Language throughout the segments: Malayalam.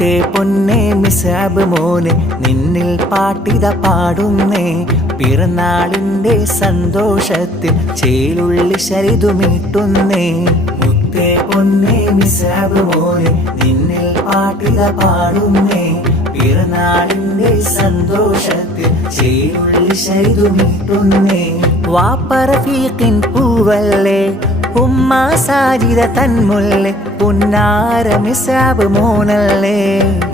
മുത്തേ പൊന്നേ മിസ്അബ് മോനെ നിന്നിൽ പാട്ടിത പാടുന്നേ പിറന്നാളിൻ്റെ സന്തോഷത്തിൽ ചേലുള്ളി ശരിതുമീട്ടുന്നേ മുത്തേ പൊന്നേ മിസ്അബ് മോനെ നിന്നിൽ പാട്ടിത പാടുന്നേ പിറന്നാളിൻ്റെ സന്തോഷത്തിൽ ചേലുള്ളി ശരിതുമീട്ടുന്നേ വാപ്പ റഫീഖിൻ പൂവല്ലേ ഉമ്മ സാജിദ തന്മുല്ലേ പുന്നാര മിസ്അബ് മോനല്ലേ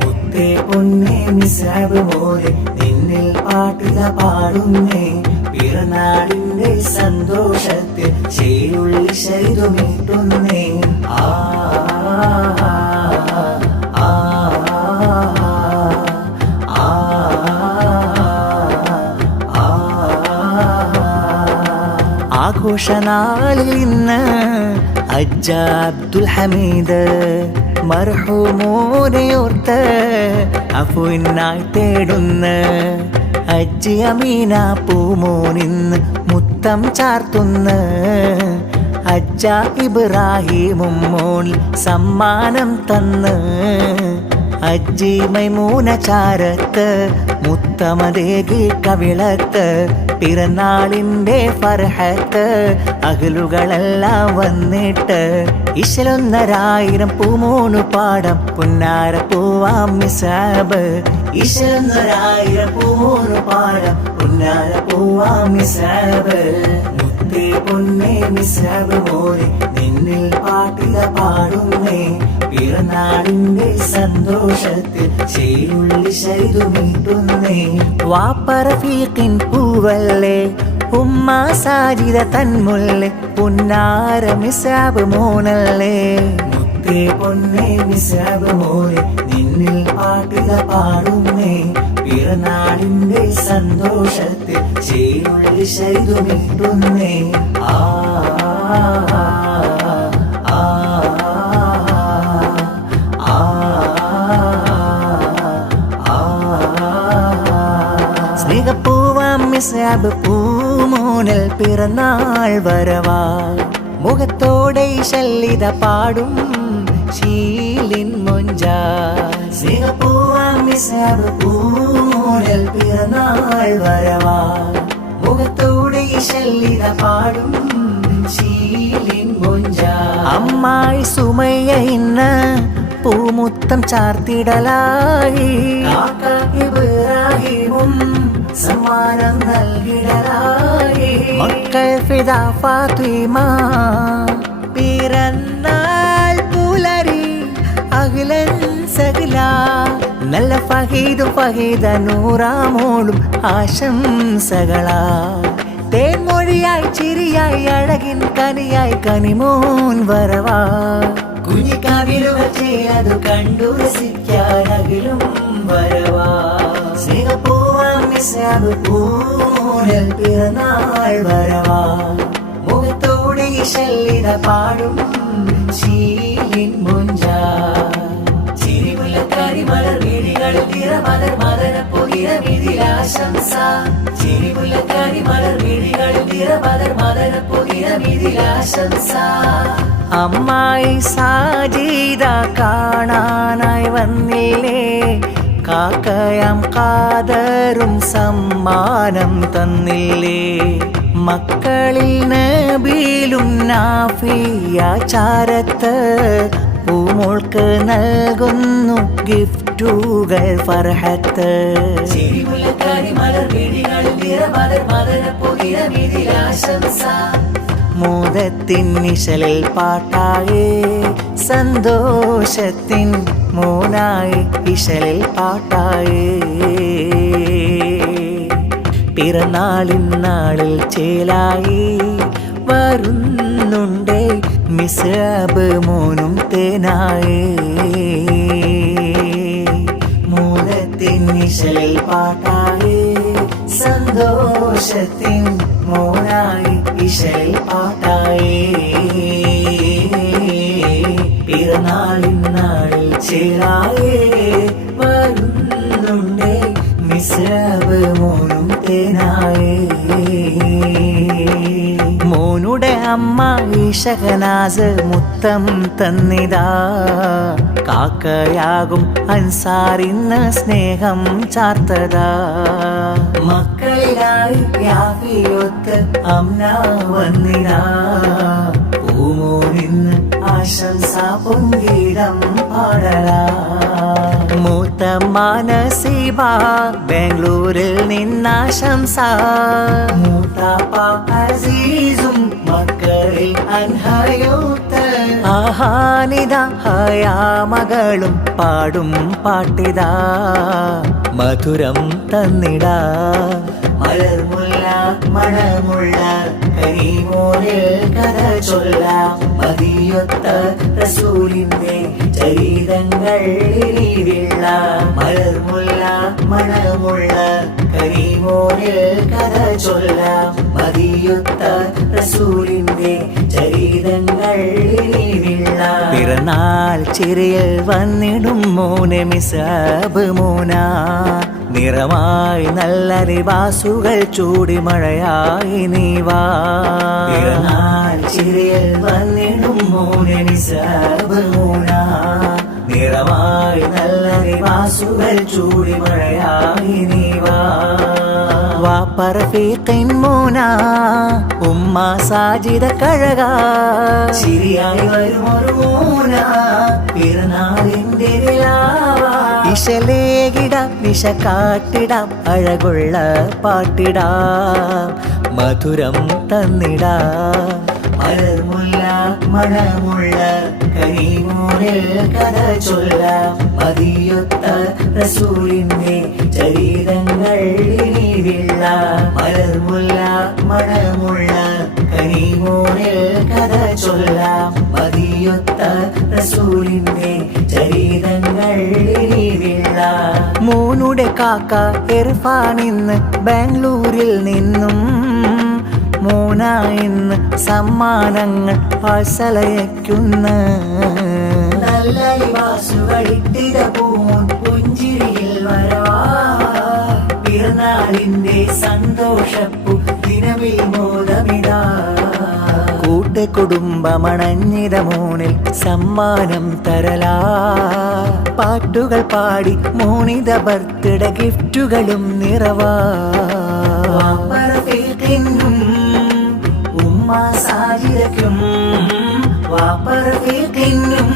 മുത്തേ പൊന്നേ മിസ്അബ് മോനെ നിന്നിൽ പാട്ടിത പാടുന്നേ പിറന്നാളിൻ്റെ സന്തോഷത്തിൽ ചേലുള്ളി ശരിതുമീട്ടുന്നേ ആ ആഘോഷനാളിൽ ഇന്ന് ഹജ്ജ അബ്ദുൽ ഹമീദ് മർഹൂമോനെയോർത്ത് അഫുവിനായി തേടുന്ന ഹജ്ജി അമീന പൂമോനിന്ന് മുത്തം ചാർത്തുന്ന ഹജ്ജ ഇബ്രാഹിമും മോനിൽ സമ്മാനം തന്ന് ഹജ്ജി മൈമൂന ചാരത്ത് മുത്തമതേകി കവിളത്ത് പിറന്നാളിൻ്റെ ഫർഹത്ത് അഹ്ലുകളെല്ലാം വന്നിട്ട് ഇശലൊന്നരായിരം പൂമോണു പാടം പുന്നാര പൂവാം മിസ്അബ് ഇശലൊന്നരായിരം പൂമോണു പാടം പുന്നാര പൂവാം മിസ്അബ് മുത്തേ പൊന്നേ മിസ്അബ് മോനെ നിന്നിൽ പാട്ടിത പാടുന്നേ പിറന്നാളിൻ്റെ സന്തോഷത്തിൽ ചേലുള്ളി ശരിതുമീട്ടുന്നേ വാപ്പ റഫീഖിൻ പൂവല്ലേ ഉമ്മ സാജിദ തന്മുല്ലേ പുന്നാര മിസ്അബ് മോനല്ലേ മുത്തേ പൊന്നേ മിസ്അബ് മോനെ നിന്നിൽ പാട്ടിത പാടുന്നേ പിറന്നാളിൻ്റെ സന്തോഷത്തിൽ ചേലുള്ളി ശരിതുമീട്ടുന്നേ ആ സ്നേഹപ്പൂവാം മിസ്അബ് പൂമോനൽ പിറന്നാൾ വരവാ മുഖത്തോടെ ശല്ലിത പാടും ശീലിൻ മൊഞ്ച സ്നേഹപ്പൂവാം മിസ്അബ് പൂമോനൽ പിറന്നാൾ വരവാ മുഖത്തോടെ ശല്ലിത പാടും ശീലിൻ മൊഞ്ച അമ്മായി സുമയ്യ ഇന്ന് പൂമുത്തം ചാർത്തിടലായി ഇബ്രാഹിമും സമ്മാനം നൽകിടലായി മക്കൾ ഫിദാ ഫാത്തിമ പിറന്നാൾ പുലരി അഖിലൻ സകല നല്ല ഫഹീദ നൂറാമോളും ആശംസകളാ തേൻമൊഴിയായി ചിരിയായി അഴകിൻ കനിയായി കനിമോൻ വരവാ കുഞ്ഞിക്കാവിലുകൾ ചെയ്തു കണ്ടു രസിക്കാനകിലും വരവാ സ്നേഹപ്പൂവാം മിസ്അബ് പൂമോനൽ പിറന്നാൾ വരവാ മുഖത്തോടെ ശല്ലിത പാടും ശീലിൻ മൊഞ്ച ചിരിമുല്ലക്കാരി മലർ വീടികളിൽ നിറമലർ മദന പൊതിരമിതിലാശംസ ചിരിമുല്ലക്കാരി മലർ വീടികളിൽ നിറമലർ മദന പൊതിരമിതിലാശംസ അമ്മായി സാജിദ കാണാനായി വന്നില്ലേ കാക്കയാം കാതറും സമ്മാനം തന്നില്ലേ മക്കളിൽ നബീലും നാഫിയ ചാരത്ത് പൂമോൾക്ക് നൽകുന്നു ഗിഫ്റ്റുകൾ ഫർഹത്ത് ചിരിമുല്ലക്കാരി മലർ വീടികളിൽ നിറമലർ മദന പൊതിരമിതിലാശംസ മോദത്തിൻ നിശലിൽ പാട്ടായേ സന്തോഷത്തിൻ മോനായി ഇശലിൽ പാട്ടായേ പിറന്നാളിൻ നാളിൽ ചേലായി വരുന്നുണ്ടേ മിസ്അബ് മോനും തേനായേ മോദത്തിൻ നിശലിൽ പാട്ടായേ സന്തോഷത്തിൻ മോനായി ഇശലിൽ പാട്ടായേ പിറന്നാളിൻ നാളിൽ ചേലായേ വരുന്നുണ്ടേ മിസ്അബ് മോനും തേനായേ മോനുടെ അമ്മ ഈ ഷഹനാസ് മുത്തം തന്നിതാ. കാക്കയാകും അൻസാറിന്ന് സ്നേഹം ചാർത്തതാ. മക്കളിലായി യാഫിയൊത്ത് അമ്ന വന്നിതാ. പൂമോനിന്ന് ആശംസ പൊങ്കീടം പാടലാ. മൂത്ത മാനസീബ ബാംഗ്ലൂരിൽ നിന്നാശംസ. മൂത്താപ്പ അസീസും മക്കളിൽ അൻഹയോത്ത്. ആഹാനിത ഹയാ മകളും പാടും പാട്ടിതാ. മധുരം തന്നിടാ. മലർമുല്ല മണമുള്ള കരീമോനിൽ കഥ ചൊല്ലാം. മതിയൊത്ത റസൂലിന്റെ ചരിതങ്ങൾ ഇരിവിള്ള. മലർമുല്ല മണമുള്ള കരീമോനിൽ കഥ ചൊല്ലാം. മതിയൊത്ത റസൂലിന്റെ ചരിതങ്ങൾ ഇരിവിള്ള. പിറന്നാൾ ചിരിയിൽ വന്നിടും മോനെ മിസാബ് മോന. നിറമായി നല്ല ലിബാസുകൾ ചൂടി മഴയായി നീവാ. പിറന്നാൾ ചിരിയിൽ വന്നിടും മോനെ മിസാബ് മോന. നിറമായി നല്ല ലിബാസുകൾ ചൂടി മഴയായി നീവാ. വാപ്പറഫീഖിൻ മോന ഉമ്മ സാജിദ കഴക. ചിരിയായി വരുമൊരു മോന പിറന്നാളിന്റെ നിലാവാ. ഇശലേകിടാം നിശ കാട്ടിടാം അഴകുള്ള പാട്ടിടാം. മധുരം തന്നിടാം. മലർമുല്ല മണമുള്ള കരീമോനിൽ കഥ ചൊല്ലാം. മതിയൊത്ത റസൂലിന്റെ ചരിതങ്ങൾ ഇരിവിള്ള. മലർമുല്ല മണമുള്ള കരീമോനിൽ കഥ ചൊല്ലാം. മതിയൊത്ത റസൂലിന്റെ ചരിതങ്ങൾ ഇരിവിള്ള. മോനുടെ കാക്ക ഇർഫാൻ ഇന്ന് ബാംഗ്ലൂരിൽ നിന്നും. മോന ഇന്ന് സമ്മാനങ്ങൾ പാഴ്സലയക്കുന്ന. നല്ല ലിബാസുകളിട്ടിട പൂമോൻ പുഞ്ചിരിയിൽ വരവാ. പിറന്നാളിന്റെ സന്തോഷപ്പു ദിനമിൽ മോദമിതാ. കൂട്ടുകുടുംബമണഞ്ഞിത മോനിൽ സമ്മാനം തരലാ. പാട്ടുകൾ പാടി മോനിത ബർത്ത്ഡേ ഗിഫ്റ്റുകളും നിറവാ. വാപ്പറഫീഖിനും ഉമ്മ സാജിദക്കും. വാപ്പറഫീഖിനും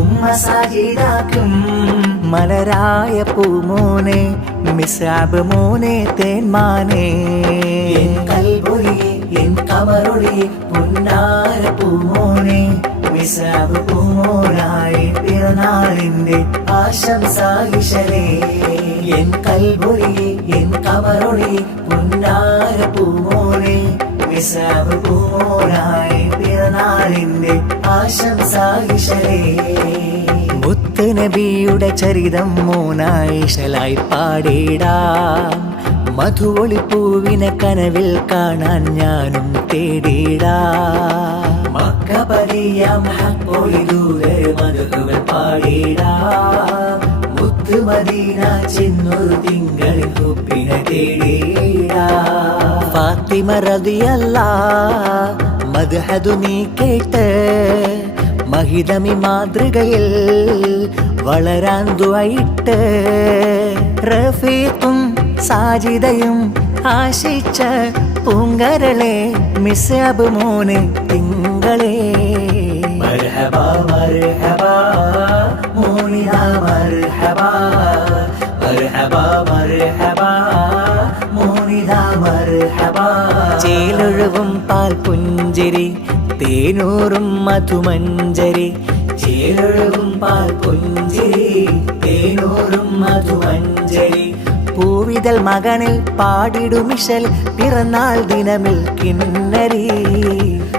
ഉമ്മ സാജിദക്കും. മലരായ പൂമോനെ മിസാബ് മോനെ തേന്മാനെ. എൻ കൽബൊളിയെ എൻ കമറൊളിയെ പുന്നാര പൂമോനെ. മിസാബ് പൂമോനായി പിറന്നാളിന്റെ ആശംസ ഇശലേ. എൻ കൽബൊളിയെ എൻ കമറൊളിയെ പുന്നാര പൂമോനെ. മിസാബ് പൂമോനായി പിറന്നാളിന്റെ ആശംസ ഇശലേ. മുത്ത് നബിയുടെ ചരിതം മോനായിശലായി പാടിടാം. മധുവൊളിപ്പൂവിനെ കനവിൽ കാണാൻ ഞാനും തേടിടാം. മക്ക പതിയാം ഹപ്പോയി ദൂരെ മധുകൾ പാടിടാം. മുത്ത് മദീന ചെന്നൊരു തിങ്കളിൽ കുപ്പിനെ തേടിടാം. ഫാത്തിമ റളിയല്ലാഹ് മദ്ഹദു നീ കേട്ട്. മഹിതമി മാതൃകയിൽ വളരാൻ ദുആയിട്ട്. റഫീഖും സാജിദയും ആശിച്ച പൂങ്കരളെ മിസാബ് മോനെ തിങ്കളെ. മർഹബ മർഹബ മോനിന മർഹബ. മർഹബ മർഹബ മോനിന മർഹബ. ചേലൊഴുകും പാൽ പുഞ്ചിരി തേനൂറും മധുമഞ്ചരി. ചേലൊഴുകും പാൽ പുഞ്ചിരി തേനൂറും മധുമഞ്ചരി. പൂവിതൽ മകനിൽ പാടിടുമിശൽ പിറന്നാൾ ദിനമിൽ കിന്നരി.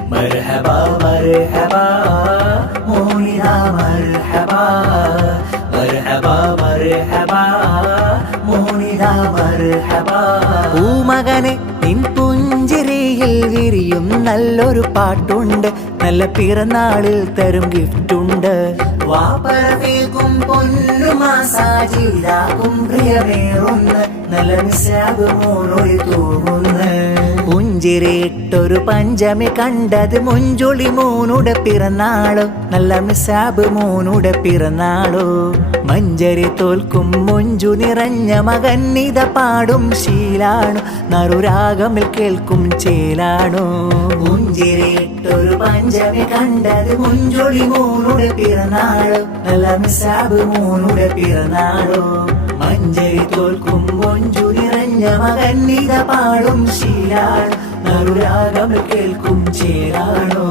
മർഹബ മർഹബ മോനിന മർഹബ. മർഹബ മർഹബ മോനിന മർഹബ. പൂമകനെ നിൻ പുഞ്ചിരിയിൽ വിരിയും നല്ലൊരു പാട്ടുണ്ട്. നല്ല പിറന്നാളിൽ തരും ഗിഫ്റ്റുണ്ട്. വാപ്പറഫീഖും പൊന്നുമാ സാജിദാക്കും പ്രിയമേറുന്ന. നല്ല മിസാബ് മോനൊഴി തൂങ്ങുന്ന. പുഞ്ചിരിയിട്ടൊരു പഞ്ചമി കണ്ടത് മുഞ്ചുളി മോനുടെ പിറന്നാളോ നല്ല മിസാബ് മോനുടെ പിറന്നാളോ മഞ്ചരി തോൽക്കും മുഞ്ചു നിറഞ്ഞ മകന്നിത പാടും ശീലാണു നറുരാഗമിൽ കേൾക്കും ചേലാണോ പുഞ്ചിരിയിട്ടൊരു പഞ്ചമി കണ്ടത് മുഞ്ചുളി മോനുടെ പിറന്നാളോ നല്ല മിസാബ് മോനുടെ പിറന്നാളോ മഞ്ചരി തോൽക്കും മുഞ്ചു നിറഞ്ഞ മകന്നിത പാടും ശീലാണു നറുരാഗമിൽ കേൾക്കും ചേലാണോ